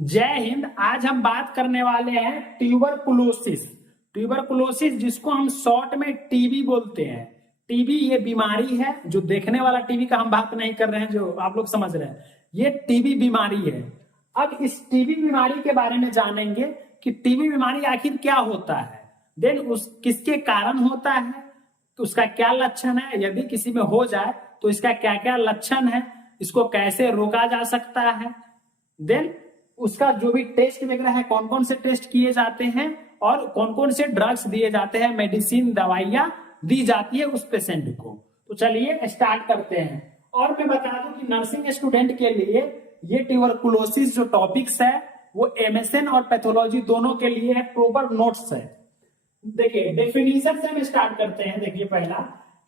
जय हिंद। आज हम बात करने वाले हैं ट्यूबरकुलोसिस। ट्यूबरकुलोसिस जिसको हम शॉर्ट में टीबी बोलते हैं। टीबी ये बीमारी है, जो देखने वाला टीबी का हम बात नहीं कर रहे हैं, जो आप लोग समझ रहे हैं, ये टीबी बीमारी है। अब इस टीबी बीमारी के बारे में जानेंगे कि टीबी बीमारी आखिर क्या होता है, देन उस किसके कारण होता है, तो उसका क्या लक्षण है, यदि किसी में हो जाए तो इसका क्या क्या लक्षण है, इसको कैसे रोका जा सकता है, देन उसका जो भी टेस्ट वगैरह है, कौन कौन से टेस्ट किए जाते हैं और कौन कौन से ड्रग्स दिए जाते हैं, मेडिसिन दवाइयां दी जाती है उस पेशेंट को। तो चलिए स्टार्ट करते हैं। और मैं बता दूं कि नर्सिंग स्टूडेंट के लिए ये ट्यूबरकुलोसिस जो टॉपिक्स है वो एमएसएन और पैथोलॉजी दोनों के लिए है, प्रॉपर नोट्स है। देखिए डेफिनेशन से हम स्टार्ट करते हैं। देखिए पहला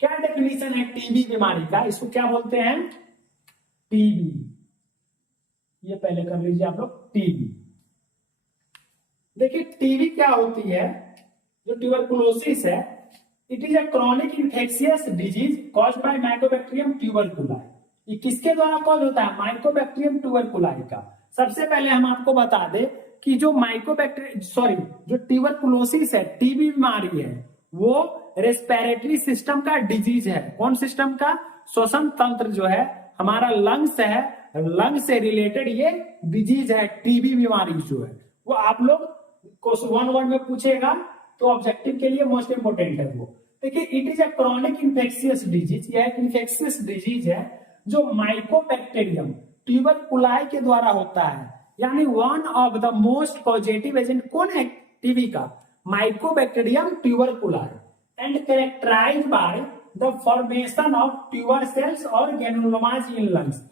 क्या डेफिनेशन है टीबी बीमारी का, इसको क्या बोलते हैं, टीबी। ये पहले कर लीजिए आप लोग, टीबी। देखिए टीबी क्या होती है, जो ट्यूबरकुलोसिस है, it is a chronic infectious disease caused by mycobacterium tuberculi. ये किसके द्वारा कॉज होता है, माइकोबैक्टीरियम ट्यूबरकुलाई का। सबसे पहले हम आपको बता दें कि जो जो ट्यूबरकुलोसिस है, टीबी बीमारी है, वो रेस्पिरेटरी सिस्टम का डिजीज है। कौन सिस्टम का, श्वसन तंत्र जो है हमारा लंग्स है, लंग्स से रिलेटेड ये डिजीज है टीबी बीमारी जो है। वो आप लोग को वन वर्ड में पूछेगा तो ऑब्जेक्टिव के लिए मोस्ट इंपोर्टेंट है वो। देखिए it is a chronic infectious disease, यह एक इन्फेक्शियस डिजीज है जो माइकोबैक्टीरियम ट्यूबरकुलाई के द्वारा होता है। यानी one of the most positive agent कौन है टीबी का, mycobacterium tuberculi, and characterized by the formation of tuber cells और ग्रैनुलोमास इन लंग्स।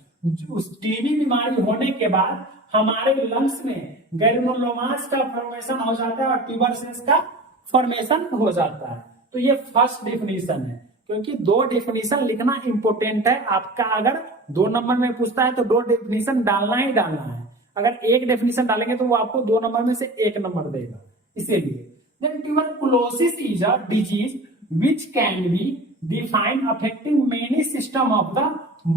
उस टीबी बीमारी होने के बाद हमारे लंग्स में ग्रैनुलोमास का फॉर्मेशन हो जाता है और ट्यूबर सेल्स का फॉर्मेशन हो जाता है। तो ये फर्स्ट डेफिनेशन है, क्योंकि दो डेफिनेशन लिखना इंपोर्टेंट है आपका। अगर 2 नंबर में पूछता है तो 2 डेफिनेशन डालना ही डालना है। अगर एक डेफिनेशन डालेंगे तो वो आपको 2 नंबर में से 1 नंबर देगा, इसीलिए। Then tuberculosis is a disease which can be defined affecting many system of the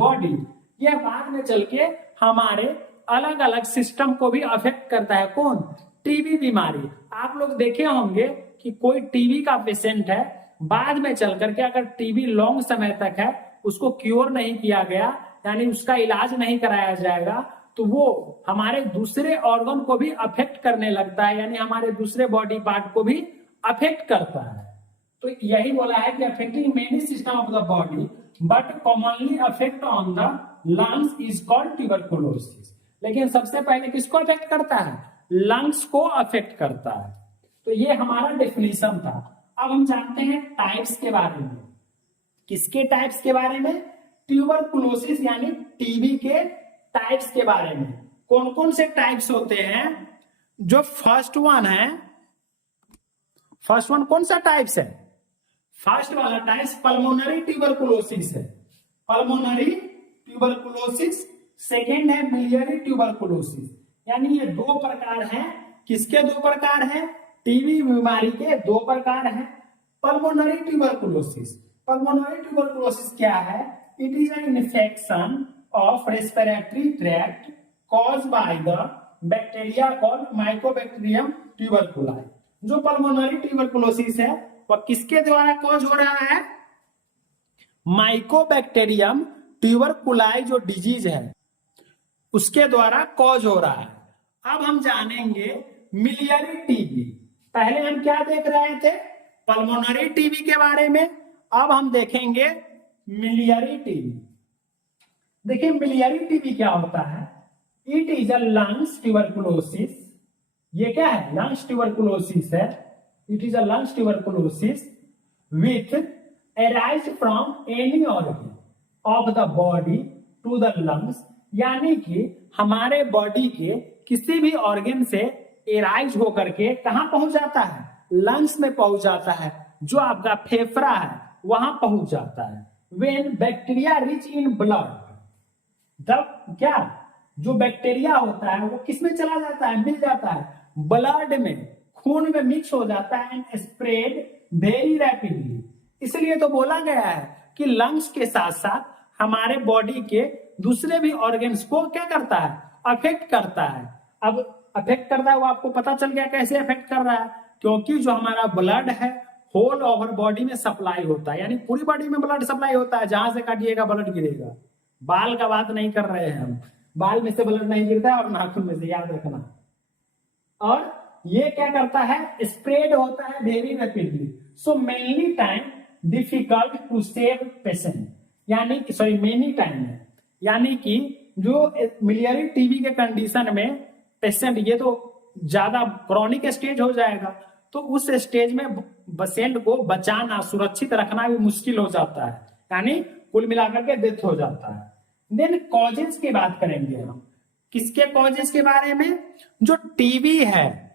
body. यह बाद में चल के हमारे अलग अलग सिस्टम को भी अफेक्ट करता है। कौन, टीबी बीमारी। आप लोग देखे होंगे कि कोई टीबी का पेशेंट है, बाद में चल करके अगर टीबी लॉन्ग समय तक है, उसको क्योर नहीं किया गया, यानी उसका इलाज नहीं कराया जाएगा, तो वो हमारे दूसरे ऑर्गन को भी अफेक्ट करने लगता है, यानी हमारे दूसरे बॉडी पार्ट को भी अफेक्ट करता है। तो यही बोला है कि affecting many system of the body but commonly affect on the lungs is called tuberculosis. लेकिन सबसे पहले किसको अफेक्ट करता है, लंग्स को अफेक्ट करता है। तो ये हमारा डेफिनेशन था। अब हम जानते हैं टाइप्स के बारे में। किसके टाइप्स के बारे में, ट्यूबरकुलोसिस यानी टीबी के टाइप्स के बारे में। कौन कौन से टाइप्स होते हैं, जो फर्स्ट वन कौन सा टाइप्स है, फर्स्ट वाला टाइप्स पल्मोनरी ट्यूबरकुलोसिस है, पल्मोनरी ट्यूबरकुलोसिस। सेकेंड है मिलियरी ट्यूबरकुलोसिस। यानी ये 2 प्रकार हैं। किसके 2 प्रकार हैं, टीबी बीमारी के 2 प्रकार हैं। पल्मोनरी ट्यूबरकुलोसिस, पल्मोनरी ट्यूबरकुलोसिस क्या है, it is an infection of respiratory tract caused by the bacteria called Mycobacterium tuberculai। जो पल्मोनरी ट्यूबरकुलोसिस है वह किसके द्वारा कॉज हो रहा है, माइकोबैक्टीरियम ट्यूबरकुलाई जो डिजीज है उसके द्वारा कॉज हो रहा है। अब हम जानेंगे मिलियरी टीबी। पहले हम क्या देख रहे थे, पल्मोनरी टीबी के बारे में। अब हम देखेंगे मिलियरी टीबी। देखिए मिलियरी टीबी क्या होता है, it is a lungs tuberculosis. ये क्या है, लंग्स ट्यूबरकुलोसिस है। It is a lungs tuberculosis with arise from any organ of the body to the lungs. यानी कि हमारे बॉडी के किसी भी ऑर्गन से एराइज होकर के कहां पहुंच जाता है, लंग्स में पहुंच जाता है, जो आपका फेफड़ा है वहां पहुंच जाता है। When bacteria rich in blood, जब क्या, जो बैक्टीरिया होता है वो किसमें चला जाता है, मिल जाता है ब्लड में, खून में मिक्स हो जाता है एंड स्प्रेड वेरी रैपिडली। इसलिए तो बोला गया है कि लंग्स के साथ साथ हमारे बॉडी के दूसरे भी ऑर्गन्स को क्या करता है, अफेक्ट करता है। अब अफेक्ट करता है वो आपको पता चल गया कैसे अफेक्ट कर रहा है, क्योंकि जो हमारा ब्लड है होल ओवर बॉडी में सप्लाई होता है, यानी पूरी बॉडी में ब्लड सप्लाई होता है, जहां से काटिएगा ब्लड गिरेगा। बाल का बात नहीं कर रहे हैं हम, बाल में से ब्लड नहीं गिरता है और नाखून में से, याद रखना। और ये क्या करता है, स्प्रेड होता है very rapidly, so many time difficult to save patient, यानी सॉरी मेनी टाइम है, यानी कि जो मिलियरी टीबी के कंडीशन में पेशेंट, ये तो ज्यादा क्रॉनिक स्टेज हो जाएगा, तो उस स्टेज में पेशेंट को बचाना, सुरक्षित रखना भी मुश्किल हो जाता है, यानी कुल मिलाकर के डेथ हो जाता है। देन कॉजेज की बात करेंगे हम, किसके कॉजेज के बारे में, जो टीबी है,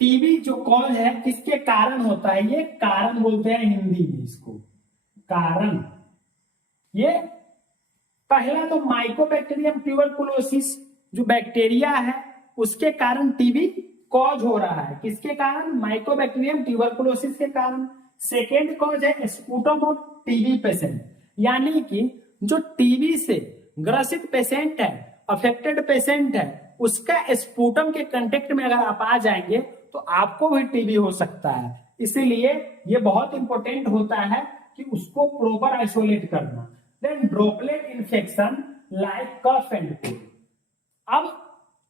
टीबी जो कॉज है किसके कारण होता है, ये कारण बोलते हैं हिंदी में इसको, कारण। ये पहला तो माइकोबैक्टीरियम ट्यूबरकुलोसिस जो बैक्टीरिया है उसके कारण टीबी कॉज हो रहा है, किसके कारण, माइकोबैक्टीरियम ट्यूबरकुलोसिस के कारण। सेकेंड कॉज है स्पूटम ऑफ टीबी पेशेंट, यानी कि जो टीबी से ग्रसित पेशेंट है, अफेक्टेड पेशेंट है, उसका स्पूटम के कांटेक्ट में अगर आप आ जाएंगे तो आपको भी टीबी हो सकता है, इसीलिए ये बहुत इंपॉर्टेंट होता है कि उसको प्रॉपर आइसोलेट करना। Then droplet infection like cough and cold. अब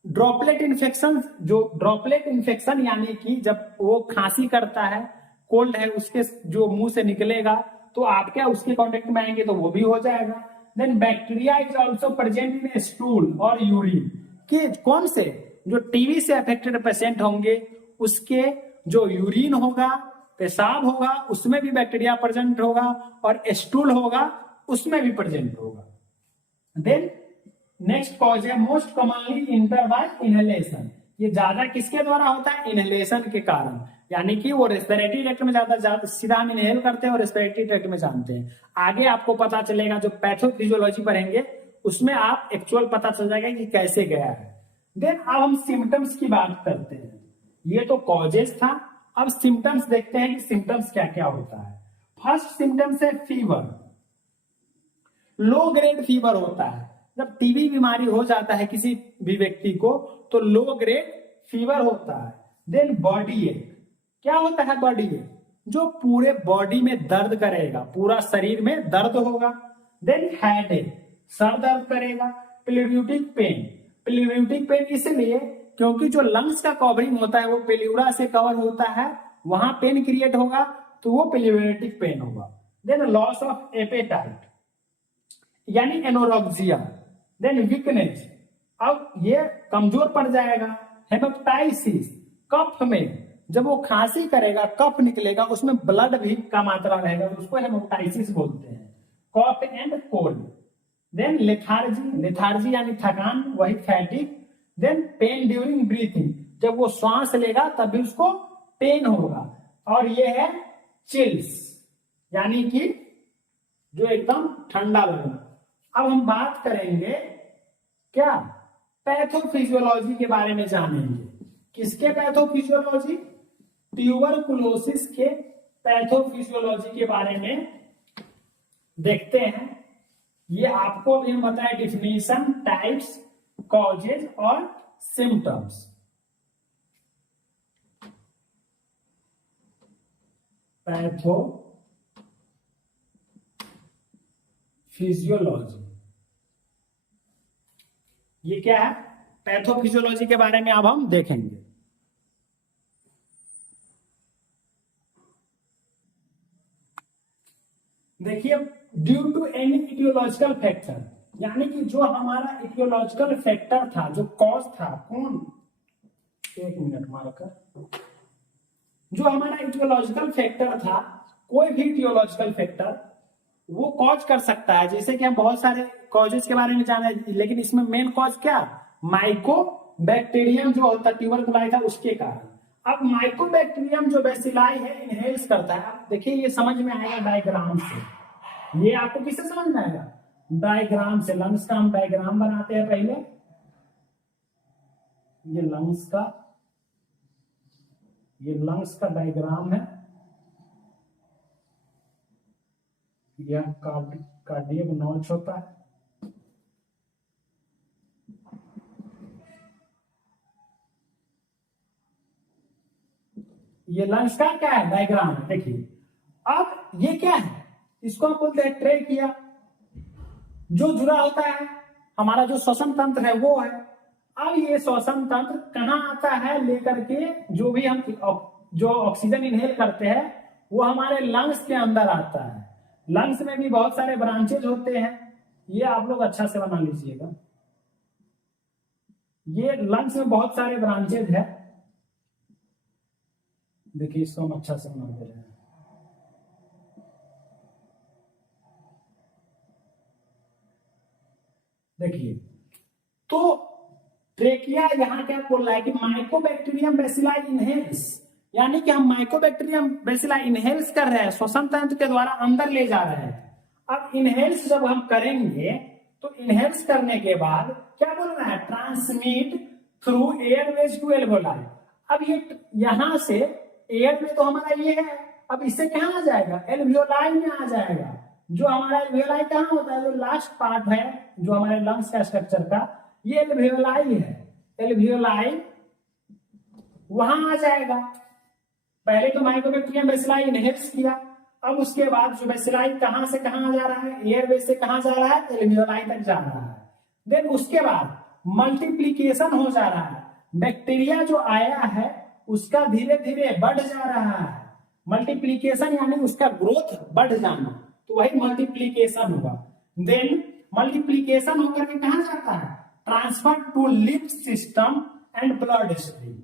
ड्रॉपलेट इन्फेक्शन, जो ड्रॉपलेट इन्फेक्शन यानी कि जब वो खांसी करता है, कोल्ड है, उसके जो मुंह से निकलेगा तो आप क्या उसके कांटेक्ट में आएंगे तो वो भी हो जाएगा। Then bacteria is also present in stool और यूरिन, कि कौन से, जो टीबी से अफेक्टेड पेशेंट होंगे उसके जो यूरिन होगा, पेशाब होगा, उसमें भी बैक्टीरिया प्रेजेंट होगा, और स्टूल होगा उसमें भी प्रेजेंट होगा। देन नेक्स्ट कॉज है most commonly inter by inhalation, ये ज्यादा किसके द्वारा होता है, इनहेलेशन के कारण, यानी कि वो रेस्पिरेटरी ट्रैक्ट में ज्यादा सीधा हम इनहेल करते हैं और रेस्पिरेटरी ट्रैक्ट में जानते हैं। आगे आपको पता चलेगा, जो पैथोफिजियोलॉजी पढ़ेंगे उसमें आप एक्चुअल पता चल जाएगा कि कैसे गया है। देन अब हम सिम्टम्स की बात करते हैं, ये तो कॉजेस था, अब सिम्टम्स देखते हैं कि सिम्टम्स क्या क्या होता है। फर्स्ट सिम्टम्स है फीवर, लो ग्रेड फीवर होता है, जब टीबी बीमारी हो जाता है किसी भी व्यक्ति को तो लो ग्रेड फीवर होता है। देन बॉडी एक, क्या होता है बॉडी एक, जो पूरे बॉडी में दर्द करेगा, पूरा शरीर में दर्द होगा। देन हेडेक, सर दर्द करेगा। प्लेड्यूटिक पेन, प्लेड्यूटिक पेन इसलिए क्योंकि जो लंग्स का कवरिंग होता है वो प्लेयूरा से कवर होता है, वहां पेन क्रिएट होगा तो वो प्लेड्यूटिक पेन होगा। देन लॉस ऑफ एपेटाइट यानी एनोरेक्सिया। देन वीकनेस, अब ये कमजोर पड़ जाएगा। हेपेटाइटिस, कफ में जब वो खांसी करेगा कफ निकलेगा, उसमें ब्लड भी का मात्रा रहेगा, उसको हेपेटाइटिस बोलते हैं। Cough and cold. Then lethargy, lethargy यानी थकान, वही fatigue. Then pain during breathing, जब वो श्वास लेगा तब भी उसको पेन होगा। और ये है चिल्स, यानी कि जो एकदम ठंडा लगना। अब हम बात करेंगे क्या, पैथोफिजियोलॉजी के बारे में जानेंगे। किसके पैथोफिजियोलॉजी, ट्यूबरकुलोसिस के पैथोफिजियोलॉजी के बारे में देखते हैं। ये आपको अभी हम बताएं डिफिनेशन, टाइप्स, कॉजेज और सिम्टम्स। पैथोफिजियोलॉजी, ये क्या है, पैथोफिजियोलॉजी के बारे में अब हम देखेंगे। देखिए, due to any etiological factor, यानी कि जो हमारा इटियोलॉजिकल फैक्टर था, जो कॉज था, कौन, एक मिनट मारकर, जो हमारा इटियोलॉजिकल फैक्टर था, कोई भी इटियोलॉजिकल फैक्टर वो कॉज कर सकता है। जैसे कि हम बहुत सारे कॉजेस के बारे में जाने, लेकिन इसमें मेन कॉज क्या, माइकोबैक्टीरियम जो होता है ट्यूबरकुलाई था उसके कारण। अब माइकोबैक्टीरियम जो बेसिलाई है इनहेल्स करता है। आप देखिए ये समझ में आएगा डायग्राम से, ये आपको किससे समझ में आएगा, डायग्राम से। लंग्स का हम डायग्राम बनाते हैं पहले, ये लंग्स का डायग्राम है, यह कार्डियक नॉच होता है, ये लंग्स का क्या है डायग्राम है, देखिए। अब ये क्या है, इसको हम बोलते हैं ट्रेकिया। जो जुड़ा होता है हमारा जो श्वसन तंत्र है वो है। अब ये श्वसन तंत्र कहाँ आता है लेकर के, जो भी हम जो ऑक्सीजन इनहेल करते हैं वो हमारे लंग्स के अंदर आता है। लंग्स में भी बहुत सारे ब्रांचेज होते हैं, ये आप लोग अच्छा से बना लीजिएगा। ये लंग्स में बहुत सारे ब्रांचेज है, देखिए इसको हम अच्छा से बना दे रहे हैं। देखिए तो ट्रेकिया यहाँ क्या बोल रहा है कि माइकोबैक्टीरियम बेसिलाई इनहेल्स, यानी कि हम माइकोबैक्टीरियम बेसिलाई इनहेल्स कर रहे हैं, श्वसन तंत्र के द्वारा अंदर ले जा रहे हैं। अब इनहेल्स जब हम करेंगे तो इनहेल्स करने के बाद क्या बोल रहा है, transmit through airways to alveoli. अब ये यहां से एयर में तो हमारा ये है, अब इससे कहां आ जाएगा, एल्वेओलाई में आ जाएगा। जो हमारा एल्वेओलाई कहां होता है, जो लास्ट पार्ट है जो हमारे लंग्स का स्ट्रक्चर का, ये एल्वेओलाई है। एल्वेओलाई वहां आ जाएगा। पहले तो माइकोबैक्टीरियम बेसिलाई इनहेल्स किया, अब उसके बाद जो बेसिलाई कहां से कहां जा रहा है, एयरवे से कहां जा रहा है, एल्वेओलाई तक जा रहा है। देन उसके बाद मल्टीप्लीकेशन हो जा रहा है, बैक्टीरिया जो आया है उसका धीरे धीरे बढ़ जा रहा है। मल्टीप्लीकेशन यानी उसका ग्रोथ बढ़ जाना, तो वही मल्टीप्लीकेशन हुआ। देन मल्टीप्लीकेशन होकर के कहां जाता है, transfer to lymph system and blood stream,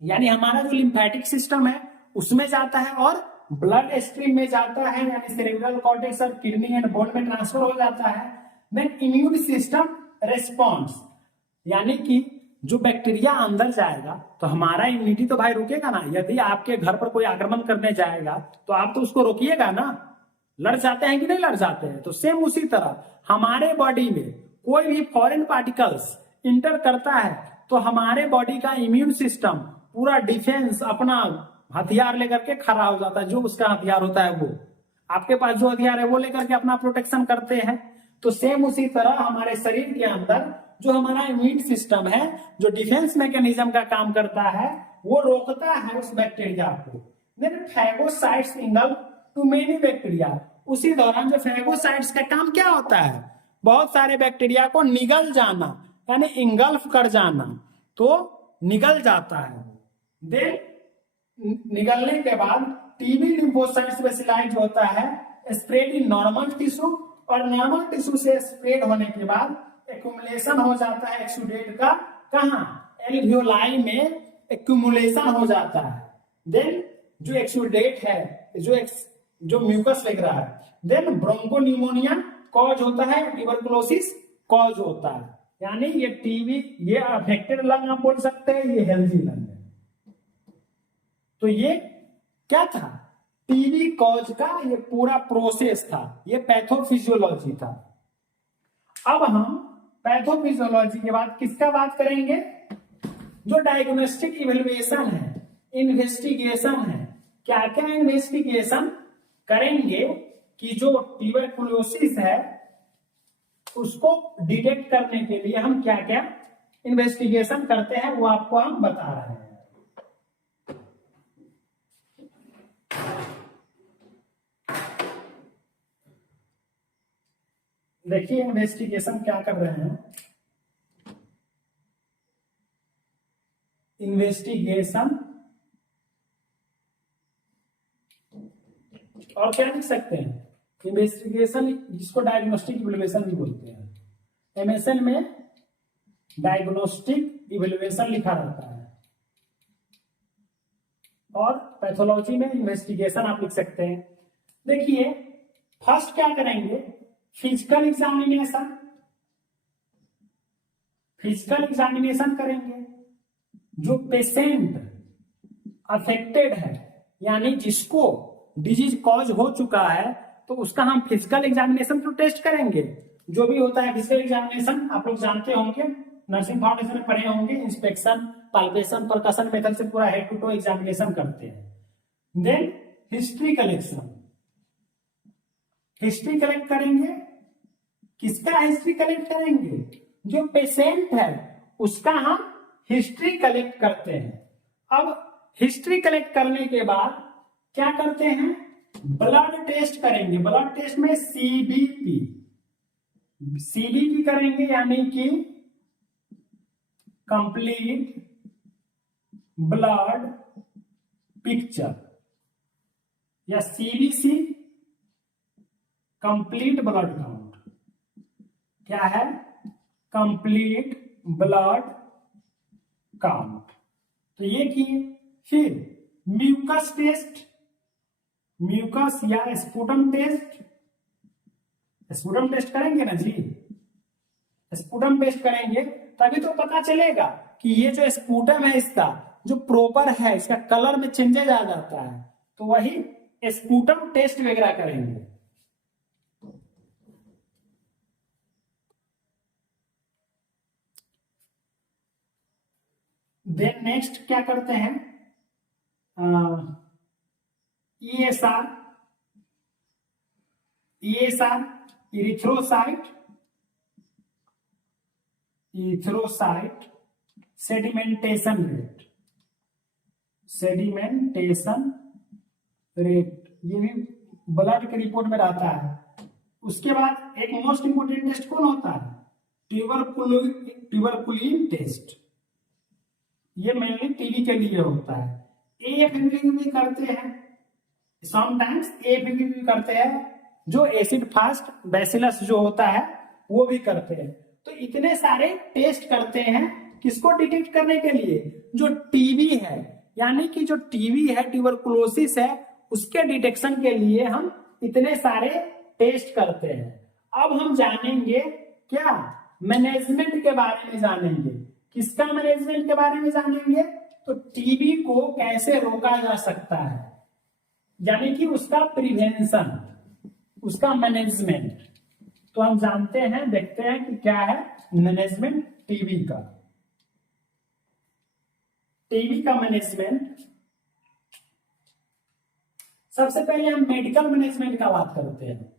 यानी हमारा जो लिम्फेटिक सिस्टम है उसमें जाता है और ब्लड स्ट्रीम में जाता है, यानी सेरेब्रल कॉर्टेक्स और किडनी एंड बोन में ट्रांसफर हो जाता है। देन इम्यून सिस्टम रेस्पॉन्स, यानी कि जो बैक्टीरिया अंदर जाएगा तो हमारा इम्यूनिटी तो भाई रुकेगा ना। यदि आपके घर पर कोई आक्रमण करने जाएगा तो आप तो उसको रोकिएगा ना, लड़ जाते हैं कि नहीं लड़ जाते हैं। तो सेम उसी तरह हमारे बॉडी में कोई भी फॉरेन पार्टिकल्स इंटर करता है तो हमारे बॉडी का इम्यून सिस्टम पूरा डिफेंस अपना हथियार लेकर के खड़ा हो जाता है। जो उसका हथियार होता है वो, आपके पास जो हथियार है वो लेकर के अपना प्रोटेक्शन करते हैं। तो सेम उसी तरह हमारे शरीर के अंदर जो हमारा इम्यून सिस्टम है, जो डिफेंस मैकेनिज्म का काम करता है, वो रोकता है उस बैक्टीरिया को। Then phagocytes engulf to many bacteria, उसी दौरान जो फैगोसाइट्स का काम क्या होता है, बहुत सारे बैक्टीरिया को निगल जाना, यानी इंगल्फ कर जाना, तो निगल जाता है। देन निगलने के बाद टीबी लिम्फोसाइट्स बेसिलाई जो होता है स्प्रेड इन नॉर्मल टिश्यू, और नॉर्मल टिश्यू से स्प्रेड होने के बाद एक्यूमुलेशन हो जाता है एक्सुडेट का, कहां, एल्वेओलाई में एक्यूमुलेशन हो जाता है। देन जो एक्सुडेट है, जो म्यूकस लग रहा है, देन ब्रोंकोनिमोनिया कॉज होता है, ट्यूबरकुलोसिस कॉज होता है। यानी ये टीबी, ये अफेक्टेड लंग आप बोल सकते हैं, ये हेल्दी लंग है। तो ये क्या था, टीबी कॉज का ये पूरा प्रोसेस था, ये पैथोफिजियोलॉजी था। अब हम पैथोफिजियोलॉजी के बाद किसका बात करेंगे, जो डायग्नोस्टिक इवैल्यूएशन है, इन्वेस्टिगेशन है। क्या क्या इन्वेस्टिगेशन करेंगे कि जो ट्यूबरकुलोसिस है उसको डिटेक्ट करने के लिए हम क्या क्या इन्वेस्टिगेशन करते हैं, वो आपको हम बता रहे हैं। देखिए इन्वेस्टिगेशन क्या कर रहे हैं, इन्वेस्टिगेशन और क्या लिख सकते हैं, इन्वेस्टिगेशन, जिसको डायग्नोस्टिक इवैल्यूएशन भी बोलते हैं। एमएसएन में डायग्नोस्टिक इवैल्यूएशन लिखा रहता है, और पैथोलॉजी में इन्वेस्टिगेशन आप लिख सकते हैं। देखिए फर्स्ट क्या करेंगे, फिजिकल एग्जामिनेशन। फिजिकल एग्जामिनेशन करेंगे, जो पेशेंट अफेक्टेड है, यानी जिसको डिजीज कॉज हो चुका है, तो उसका हम फिजिकल एग्जामिनेशन तो टेस्ट करेंगे। जो भी होता है फिजिकल एग्जामिनेशन आप लोग जानते होंगे, नर्सिंग फाउंडेशन में पढ़े होंगे, इंस्पेक्शन, पाल्पेशन, परकशन मेथड से पूरा हेड टू टो एग्जामिनेशन करते हैं। Then history collection, history collect करेंगे। किसका हिस्ट्री कलेक्ट करेंगे, जो पेशेंट है उसका हम हिस्ट्री कलेक्ट करते हैं। अब हिस्ट्री कलेक्ट करने के बाद क्या करते हैं, ब्लड टेस्ट करेंगे। ब्लड टेस्ट में सीबीपी, सीबीपी करेंगे यानी कि कंप्लीट ब्लड पिक्चर, या सीबीसी कंप्लीट ब्लड काउंट। क्या है, कंप्लीट ब्लड काउंट। तो ये किए। फिर म्यूकस टेस्ट, म्यूकस या स्पुटम टेस्ट, स्पुटम टेस्ट करेंगे ना जी, स्पुटम टेस्ट करेंगे तभी तो पता चलेगा कि ये जो स्पुटम है इसका जो प्रॉपर है, इसका कलर में चेंजेस आ जाता है, तो वही स्पुटम टेस्ट वगैरह करेंगे। देन नेक्स्ट क्या करते हैं, ESR, ESR erythrocyte, erythrocyte sedimentation rate, sedimentation rate, ये भी ब्लड के रिपोर्ट में रहता है। उसके बाद एक मोस्ट इंपोर्टेंट टेस्ट कौन होता है, ट्यूबरकुलिन टेस्ट, ये मेनली टीबी के लिए होता है। एएफएमवी भी करते हैं, समटाइम्स एएफएमवी भी करते हैं, जो एसिड फास्ट बैसिलस जो होता है वो भी करते हैं। तो इतने सारे टेस्ट करते हैं किसको डिटेक्ट करने के लिए, जो टीबी है, यानी कि जो टीबी है, ट्यूबरकुलोसिस है, उसके डिटेक्शन के लिए हम इतने सारे टेस्ट करते हैं। अब हम जानेंगे क्या, मैनेजमेंट के बारे में जानेंगे। किसका मैनेजमेंट के बारे में जानेंगे, तो टीबी को कैसे रोका जा सकता है, यानी कि उसका प्रिवेंशन, उसका मैनेजमेंट। तो हम जानते हैं, देखते हैं कि क्या है मैनेजमेंट टीबी का। टीबी का मैनेजमेंट, सबसे पहले हम मेडिकल मैनेजमेंट का बात करते हैं।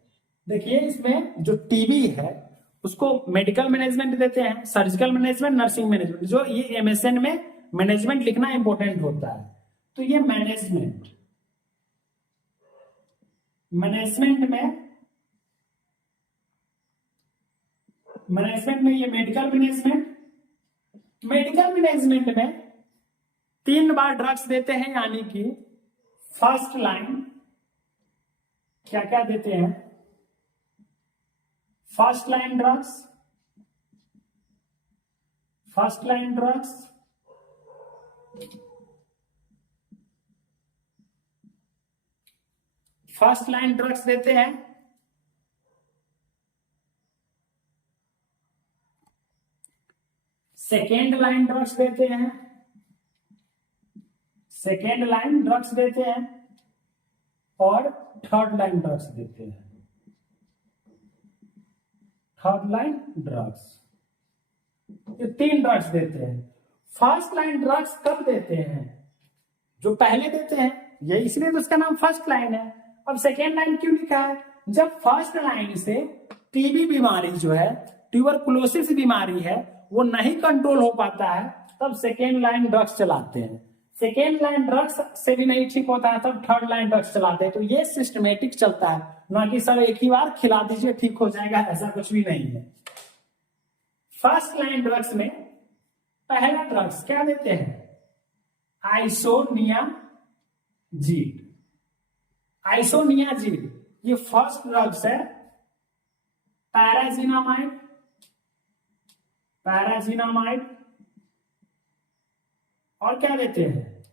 देखिए इसमें जो टीबी है उसको मेडिकल मैनेजमेंट देते हैं, सर्जिकल मैनेजमेंट, नर्सिंग मैनेजमेंट, जो ये एमएसएन में मैनेजमेंट लिखना इंपॉर्टेंट होता है। तो ये मैनेजमेंट, मैनेजमेंट में ये मेडिकल मैनेजमेंट, मेडिकल मैनेजमेंट में 3 बार ड्रग्स देते हैं, यानी कि फर्स्ट लाइन क्या क्या देते हैं, first line drugs, first line drugs, first line drugs देते हैं। सेकेंड लाइन ड्रग्स देते हैं, सेकेंड लाइन ड्रग्स देते हैं, और थर्ड लाइन ड्रग्स देते हैं, थर्ड लाइन ड्रग्स। ये 3 ड्रग्स देते हैं। फर्स्ट लाइन ड्रग्स कब देते हैं, जो पहले देते हैं, ये इसलिए तो उसका नाम फर्स्ट लाइन है। अब सेकेंड लाइन क्यों लिखा है, जब फर्स्ट लाइन से टीबी बीमारी जो है, ट्यूबरकुलोसिस बीमारी है, वो नहीं कंट्रोल हो पाता है, तब सेकेंड लाइन ड्रग्स चलाते हैं। सेकेंड लाइन ड्रग्स से भी नहीं ठीक होता है, तब थर्ड लाइन ड्रग्स चलाते हैं। तो ये सिस्टमेटिक चलता है, ना कि सब एक ही बार खिला दीजिए ठीक हो जाएगा, ऐसा कुछ भी नहीं है। फर्स्ट लाइन ड्रग्स में पहला ड्रग्स क्या देते हैं, आइसोनियाजिड, आइसोनियाजिड ये फर्स्ट ड्रग्स है। पैराजिनामाइड, पैराजिनामाइड, और क्या देते हैं,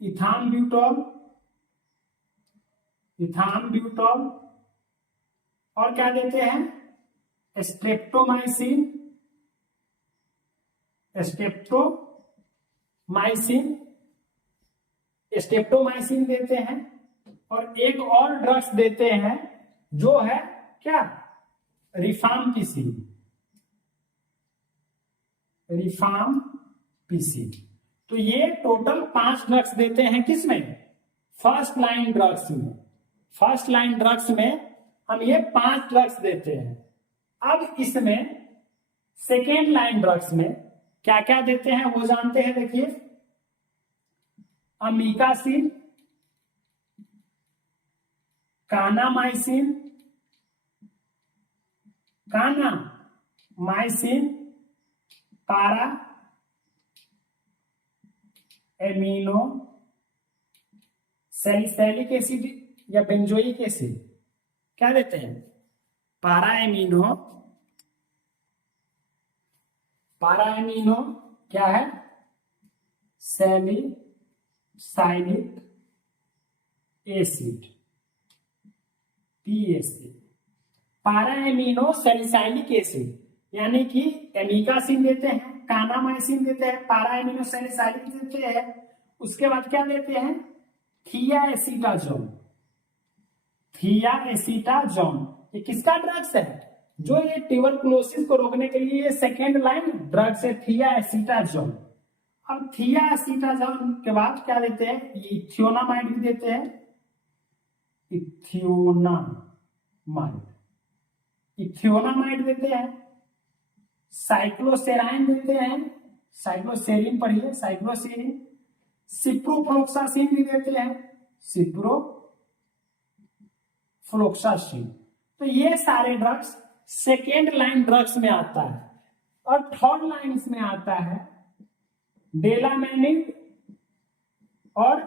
इथानब्यूटॉल, इथानब्यूटॉल, और क्या देते हैं, स्ट्रेप्टोमाइसिन, स्ट्रेप्टोमाइसिन, स्ट्रेप्टोमाइसिन देते हैं। और एक और ड्रग्स देते हैं जो है क्या, रिफाम्पिसिन, रिफाम्पिसिन। तो ये टोटल 5 ड्रग्स देते हैं, किसमें, फर्स्ट लाइन ड्रग्स में। फर्स्ट लाइन ड्रग्स में हम ये 5 ड्रग्स देते हैं। अब इसमें सेकेंड लाइन ड्रग्स में क्या क्या देते हैं वो जानते हैं। देखिए अमीकासिन, कानामाइसिन, पारा एमिनो सैलिसिलिक एसिड या बेंजोइक एसिड क्या देते हैं, पारा एमिनो क्या है, सैलिसाइलिक एसिड PAC, पारा एमिनो सैलिसाइलिक एसिड, यानी कि एमिकासिन देते हैं, कानामाइसिन देते हैं, पारा एमिनो सैलिसाइलिक देते हैं, उसके बाद क्या देते हैं, थियाएसिटाजोन। ये किसका ड्रग्स है, जो ये ट्यूबरकुलोसिस को रोकने के लिए ये सेकेंड लाइन ड्रग्स है, थियाएसिटाजोन। अब थियाएसिटाजोन के बाद क्या देते हैं, इथियोनामाइड भी देते हैं, इथियोनामाइड देते हैं, साइक्लोसेराइन देते हैं, साइक्लोसेरिन पढ़िए, साइक्लोसेरिन, सिप्रोफ्लोक्सासिन भी देते हैं, सिप्रोफ्लोक्सासिन। तो ये सारे ड्रग्स सेकेंड लाइन ड्रग्स में आता है। और थर्ड लाइन में आता है डेलामेनिन और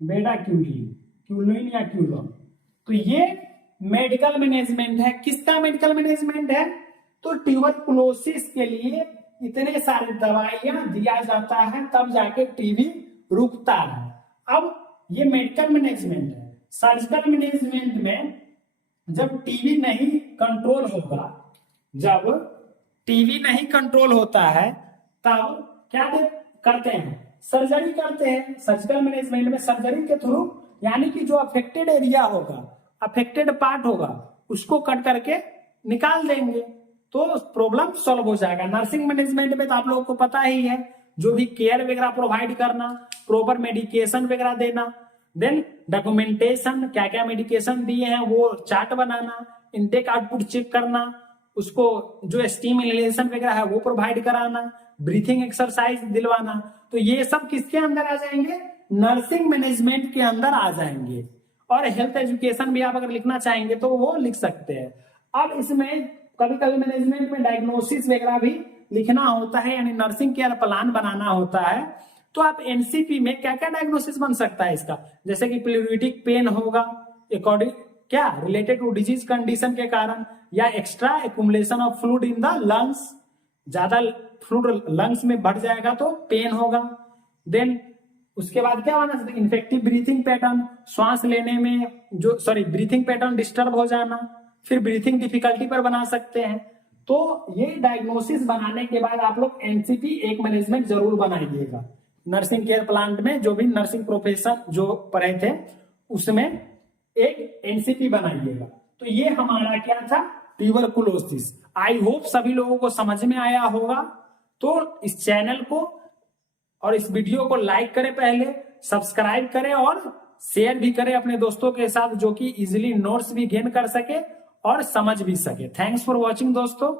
क्यूलिन या क्यूलोन। तो ये मेडिकल मैनेजमेंट है। किसका मेडिकल मैनेजमेंट है, तो ट्यूबरकुलोसिस के लिए इतने सारे दवाइयां दिया जाता है, तब जाके टीबी रुकता है। अब ये मेडिकल मैनेजमेंट है। सर्जिकल मैनेजमेंट में जब टीबी नहीं कंट्रोल होता है तब क्या करते हैं, सर्जरी करते हैं। सर्जिकल मैनेजमेंट में सर्जरी के थ्रू, यानी कि जो अफेक्टेड एरिया होगा, अफेक्टेड पार्ट होगा, उसको कट करके निकाल देंगे तो प्रॉब्लम सॉल्व हो जाएगा। नर्सिंग मैनेजमेंट में तो आप लोगों को पता ही है, जो भी केयर वगैरह प्रोवाइड करना, प्रॉपर मेडिकेशन वगैरह देना, देन डॉक्यूमेंटेशन, क्या क्या मेडिकेशन दिए हैं वो चार्ट बनाना, इनटेक आउटपुट चेक करना, उसको जो स्टीम इनहेलेशन वगैरह है वो प्रोवाइड कराना, ब्रीथिंग एक्सरसाइज दिलवाना। तो ये सब किसके अंदर आ जाएंगे, नर्सिंग मैनेजमेंट के अंदर आ जाएंगे। और हेल्थ एजुकेशन भी आप अगर लिखना चाहेंगे तो वो लिख सकते हैं। अब इसमें कभी कभी मैनेजमेंट में डायग्नोसिस वगैरह भी लिखना होता है, यानी नर्सिंग केयर प्लान बनाना होता है। तो आप एनसीपी में क्या क्या डायग्नोसिस बन सकता है इसका, जैसे कि प्लूरिटिक पेन होगा अकॉर्डिंग क्या रिलेटेड टू डिजीज कंडीशन के कारण, या extra accumulation of fluid in the lungs, ज्यादा फ्लूइड लंग्स में बढ़ जाएगा तो पेन होगा। देन उसके बाद क्या होना, इन्फेक्टिव ब्रीथिंग पैटर्न, श्वास लेने में ब्रीथिंग पैटर्न डिस्टर्ब हो जाना, फिर ब्रीथिंग डिफिकल्टी पर बना सकते हैं। तो ये डायग्नोसिस बनाने के बाद आप लोग एनसीपी एक मैनेजमेंट जरूर बनाइएगा। नर्सिंग केयर प्लांट में जो भी नर्सिंग प्रोफेशन जो पढ़े थे उसमें एक एनसीपी बनाइएगा। तो ये हमारा क्या था, ट्यूबरकुलोसिस। आई होप सभी लोगों को समझ में आया होगा। तो इस चैनल को और इस वीडियो को लाइक करें, पहले सब्सक्राइब करें और शेयर भी करें अपने दोस्तों के साथ, जो कि इजीली नोट्स भी गेन कर सके और समझ भी सके। थैंक्स फॉर वॉचिंग दोस्तों।